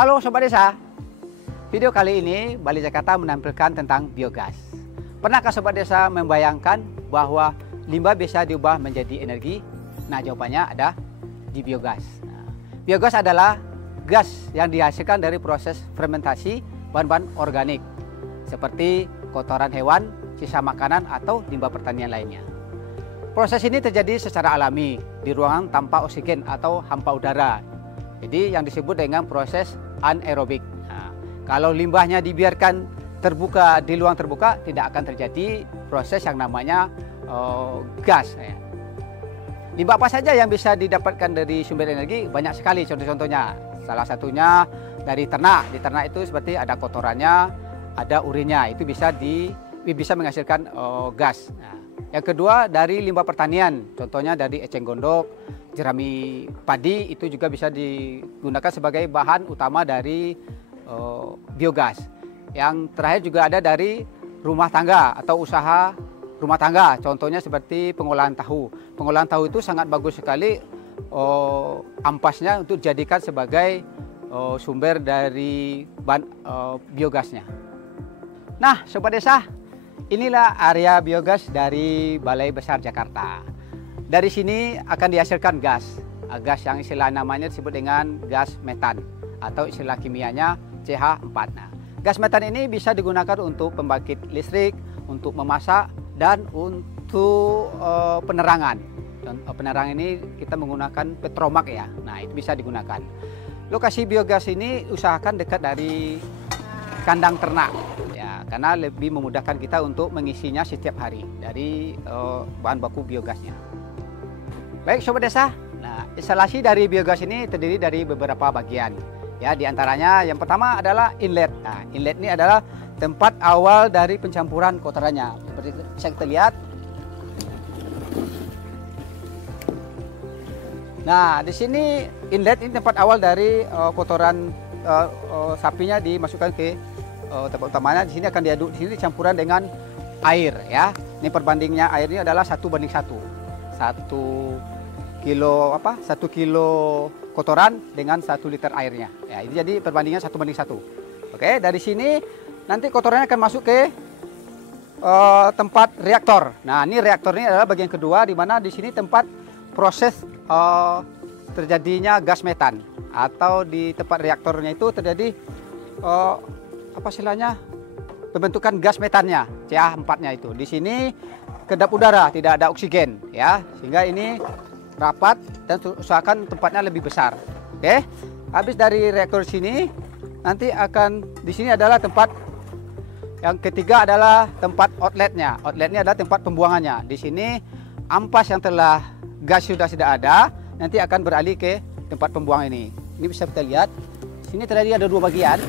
Halo Sobat Desa, video kali ini Bali Jakarta menampilkan tentang biogas. Pernahkah Sobat Desa membayangkan bahwa limbah bisa diubah menjadi energi? Nah, jawabannya ada di biogas. Biogas adalah gas yang dihasilkan dari proses fermentasi bahan-bahan organik seperti kotoran hewan, sisa makanan, atau limbah pertanian lainnya. Proses ini terjadi secara alami di ruangan tanpa oksigen atau hampa udara. Jadi yang disebut dengan proses anaerobik. Nah, kalau limbahnya dibiarkan terbuka di ruang terbuka, tidak akan terjadi proses yang namanya gas. Limbah apa saja yang bisa didapatkan dari sumber energi? Banyak sekali contoh-contohnya. Salah satunya dari ternak. Di ternak itu seperti ada kotorannya, ada urinnya. Itu bisa menghasilkan gas. Nah, yang kedua dari limbah pertanian. Contohnya dari eceng gondok, jerami padi, itu juga bisa digunakan sebagai bahan utama dari biogas. Yang terakhir juga ada dari rumah tangga atau usaha rumah tangga. Contohnya seperti pengolahan tahu. Pengolahan tahu itu sangat bagus sekali ampasnya untuk dijadikan sebagai sumber dari bahan biogasnya. Nah, Sobat Desa, inilah area biogas dari Balai Besar Jakarta. Dari sini akan dihasilkan gas. Gas yang istilah namanya disebut dengan gas metan atau istilah kimianya CH4. Nah, gas metan ini bisa digunakan untuk pembangkit listrik, untuk memasak, dan untuk penerangan. Penerangan ini kita menggunakan petromak ya. Nah, itu bisa digunakan. Lokasi biogas ini usahakan dekat dari kandang ternak ya, karena lebih memudahkan kita untuk mengisinya setiap hari dari bahan baku biogasnya. Baik Sobat Desa, nah instalasi dari biogas ini terdiri dari beberapa bagian. Ya, diantaranya yang pertama adalah inlet. Nah, inlet ini adalah tempat awal dari pencampuran kotorannya. Seperti bisa kita lihat. Nah, di sini inlet ini tempat awal dari kotoran sapinya dimasukkan ke tempat utamanya. Di sini akan diaduk, di sini campuran dengan air ya. Ini perbandingnya air ini adalah 1:1. 1 kilo kotoran dengan 1 liter airnya. Ya, ini jadi perbandingan 1:1. Oke, dari sini nanti kotorannya akan masuk ke tempat reaktor. Nah, ini reaktor ini adalah bagian kedua, di mana di sini tempat proses terjadinya gas metan, atau di tempat reaktornya itu terjadi apa istilahnya, pembentukan gas metannya, CH4-nya itu. Di sini kedap udara, tidak ada oksigen ya, sehingga ini rapat dan usahakan tempatnya lebih besar. Oke, habis dari reaktor sini nanti akan di sini adalah tempat yang ketiga adalah tempat outletnya. Outletnya adalah tempat pembuangannya. Di sini ampas yang telah gas sudah tidak ada nanti akan beralih ke tempat pembuangan ini. Ini bisa kita lihat. Sini terjadi ada 2 bagian.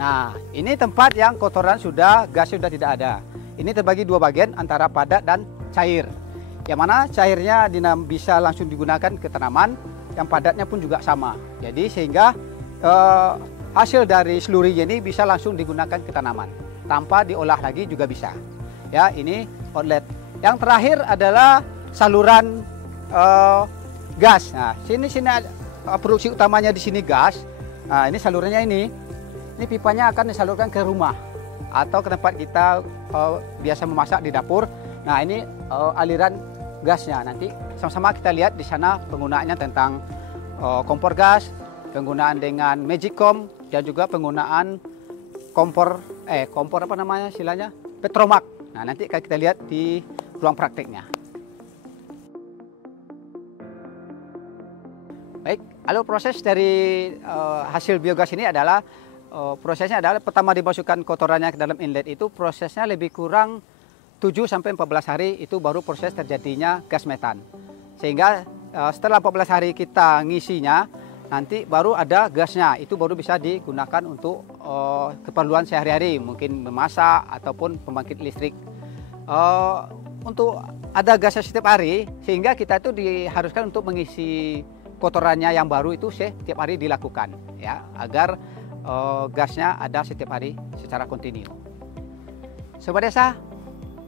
Nah, ini tempat yang kotoran gas sudah tidak ada. Ini terbagi 2 bagian antara padat dan cair. Yang mana cairnya bisa langsung digunakan ke tanaman, yang padatnya pun juga sama. Jadi sehingga hasil dari slurry ini bisa langsung digunakan ke tanaman tanpa diolah lagi juga bisa. Ya, ini outlet. Yang terakhir adalah saluran gas. Nah, sini produksi utamanya di sini gas. Nah, ini salurannya ini. Ini pipanya akan disalurkan ke rumah atau ke tempat kita biasa memasak di dapur. Nah, ini aliran gasnya. Nanti sama-sama kita lihat di sana penggunaannya tentang kompor gas, penggunaan dengan magicom, dan juga penggunaan kompor apa namanya istilahnya, petromak. Nah, nanti akan kita lihat di ruang prakteknya. Baik, lalu proses dari hasil biogas ini adalah prosesnya adalah pertama dimasukkan kotorannya ke dalam inlet itu, prosesnya lebih kurang 7-14 hari itu baru proses terjadinya gas metan. Sehingga setelah 14 hari kita ngisinya, nanti baru ada gasnya, itu baru bisa digunakan untuk keperluan sehari-hari, mungkin memasak ataupun pembangkit listrik. Untuk ada gasnya setiap hari, sehingga kita itu diharuskan untuk mengisi kotorannya yang baru itu setiap hari dilakukan, ya, agar gasnya ada setiap hari secara kontinu. Sobat Desa,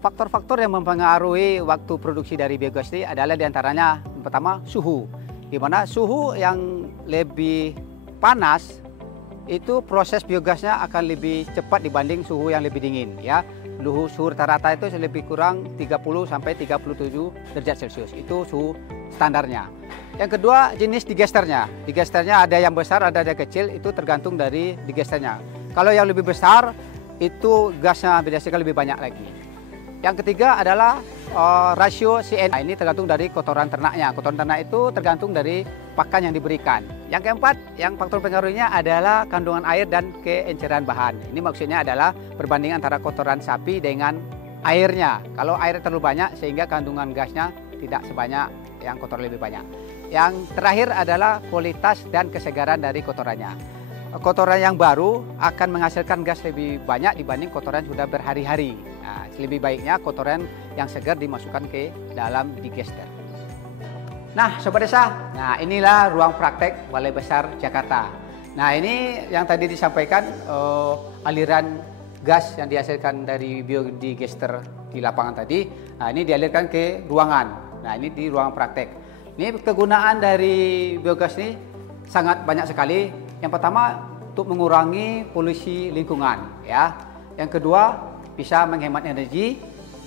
faktor-faktor yang mempengaruhi waktu produksi dari biogas ini adalah diantaranya yang pertama suhu. di mana suhu yang lebih panas itu proses biogasnya akan lebih cepat dibanding suhu yang lebih dingin ya. Suhu rata-rata itu lebih kurang 30 sampai 37 derajat Celcius. Itu suhu standarnya. Yang kedua, jenis digesternya. Digesternya ada yang besar, ada yang kecil, itu tergantung dari digesternya. Kalau yang lebih besar itu gasnya biasanya lebih banyak lagi. Yang ketiga adalah rasio CN. Ini tergantung dari kotoran ternaknya. Kotoran ternak itu tergantung dari pakan yang diberikan. Yang keempat, yang faktor pengaruhnya adalah kandungan air dan keenceran bahan. Ini maksudnya adalah perbandingan antara kotoran sapi dengan airnya. Kalau air terlalu banyak sehingga kandungan gasnya tidak sebanyak yang kotor lebih banyak. Yang terakhir adalah kualitas dan kesegaran dari kotorannya. Kotoran yang baru akan menghasilkan gas lebih banyak dibanding kotoran yang sudah berhari-hari. Nah, lebih baiknya kotoran yang segar dimasukkan ke dalam digester. Nah, Sobat Desa, nah inilah ruang praktek Balai Besar Jakarta. Nah, ini yang tadi disampaikan aliran gas yang dihasilkan dari biodigester di lapangan tadi. Nah, ini dialirkan ke ruangan. Nah, ini di ruang praktek. Ini kegunaan dari biogas ini sangat banyak sekali. Yang pertama, untuk mengurangi polusi lingkungan, ya. Yang kedua, bisa menghemat energi.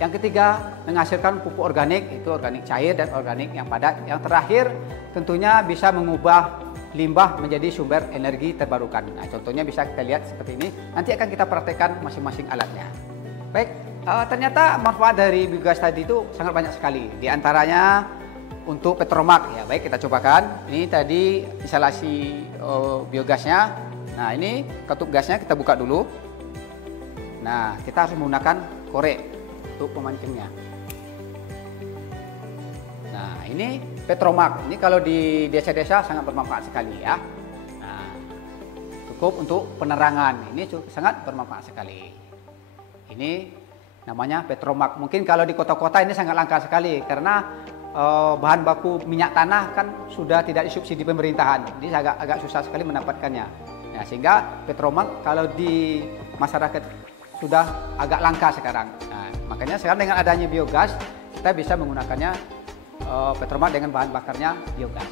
Yang ketiga, menghasilkan pupuk organik, itu organik cair dan organik yang padat. Yang terakhir, tentunya bisa mengubah limbah menjadi sumber energi terbarukan. Nah, contohnya bisa kita lihat seperti ini. Nanti akan kita praktekkan masing-masing alatnya. Baik, ternyata manfaat dari biogas tadi itu sangat banyak sekali. Di antaranya untuk petromak, ya baik kita cobakan. Ini tadi instalasi biogasnya. Nah, ini katup gasnya kita buka dulu. Nah, kita harus menggunakan korek untuk memancingnya. Nah, ini petromak. Ini kalau di desa-desa sangat bermanfaat sekali ya. Nah, cukup untuk penerangan. Ini sangat bermanfaat sekali. Ini namanya petromak. Mungkin kalau di kota-kota ini sangat langka sekali karena bahan baku minyak tanah kan sudah tidak disubsidi pemerintahan. Jadi agak susah sekali mendapatkannya. Nah, sehingga petromak kalau di masyarakat sudah agak langka sekarang. Nah, makanya sekarang dengan adanya biogas kita bisa menggunakannya petromak dengan bahan bakarnya biogas.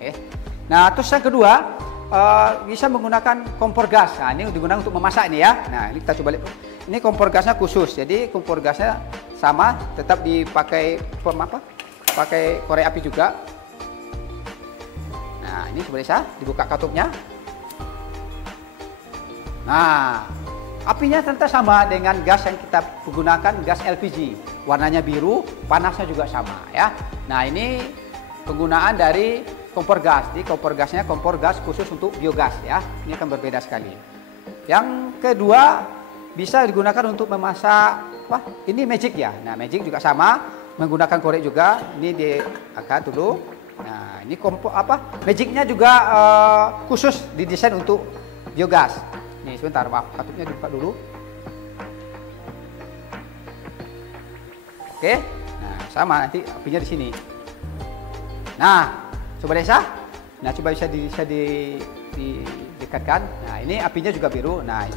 Oke. Nah, terus yang kedua bisa menggunakan kompor gas. Nah, ini digunakan untuk memasak ini ya. Nah, ini kita coba lihat. Ini kompor gasnya khusus. Jadi kompor gasnya sama, tetap dipakai pakai korek api juga. Nah, ini coba bisa dibuka katupnya. Nah, apinya ternyata sama dengan gas yang kita gunakan, gas LPG. Warnanya biru, panasnya juga sama ya. Nah, ini penggunaan dari kompor gas. Jadi kompor gasnya kompor gas khusus untuk biogas ya. Ini akan berbeda sekali. Yang kedua bisa digunakan untuk memasak. Wah, ini magic ya. Nah, magic juga sama, menggunakan korek juga. Ini diangkat dulu. Nah, ini magicnya juga khusus didesain untuk biogas. Nih, sebentar, maaf, katupnya dibuka dulu. Oke. Nah, sama nanti apinya di sini. Nah, Sobat Desa. Nah, coba bisa didekatkan. Nah, ini apinya juga biru. Nah,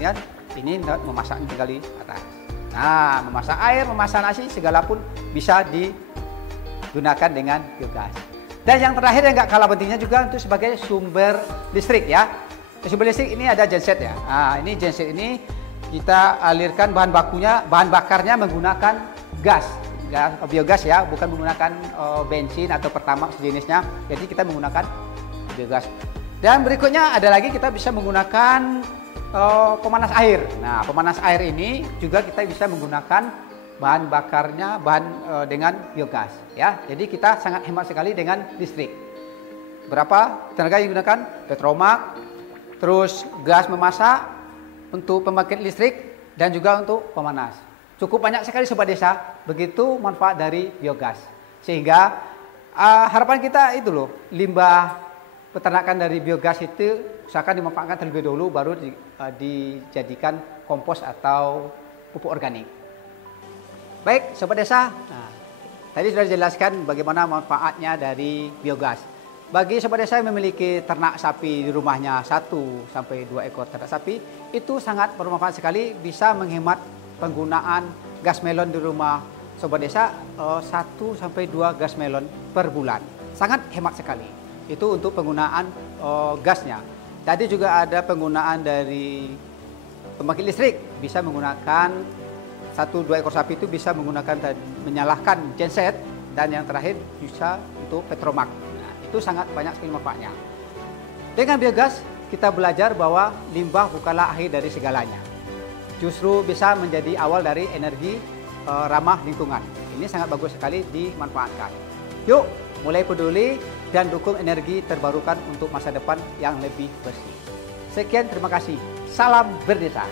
ini memasak tinggal di atas. Nah, memasak air, memasak nasi, segala pun bisa digunakan dengan biogas. Dan yang terakhir yang nggak kalah pentingnya juga untuk sebagai sumber listrik ya. Sumber listrik ini ada genset ya. Nah, ini genset ini kita alirkan bahan bakarnya menggunakan biogas ya, bukan menggunakan bensin atau pertamax sejenisnya. Jadi kita menggunakan biogas. Dan berikutnya ada lagi kita bisa menggunakan pemanas air. Nah, pemanas air ini juga kita bisa menggunakan bahan bakarnya dengan biogas ya. Jadi kita sangat hemat sekali dengan listrik. Berapa tenaga yang digunakan? Petromak, terus gas memasak, untuk pembangkit listrik dan juga untuk pemanas. Cukup banyak sekali Sobat Desa, begitu manfaat dari biogas. Sehingga harapan kita itu loh, limbah peternakan dari biogas itu usahakan dimanfaatkan terlebih dahulu baru dijadikan kompos atau pupuk organik. Baik Sobat Desa, tadi sudah dijelaskan bagaimana manfaatnya dari biogas. Bagi Sobat Desa yang memiliki ternak sapi di rumahnya 1 sampai 2 ekor ternak sapi, itu sangat bermanfaat sekali, bisa menghemat penggunaan gas melon di rumah Sobat Desa 1 sampai 2 gas melon per bulan. sangat hemat sekali. Itu untuk penggunaan gasnya. Tadi juga ada penggunaan dari pembangkit listrik, bisa menggunakan 1-2 ekor sapi itu bisa menggunakan menyalakan genset, dan yang terakhir bisa untuk petromak. Nah, itu sangat banyak sekali manfaatnya. Dengan biogas kita belajar bahwa limbah bukanlah akhir dari segalanya. Justru bisa menjadi awal dari energi ramah lingkungan. Ini sangat bagus sekali dimanfaatkan. Yuk, mulai peduli dan dukung energi terbarukan untuk masa depan yang lebih bersih. Sekian, terima kasih. Salam berdesa.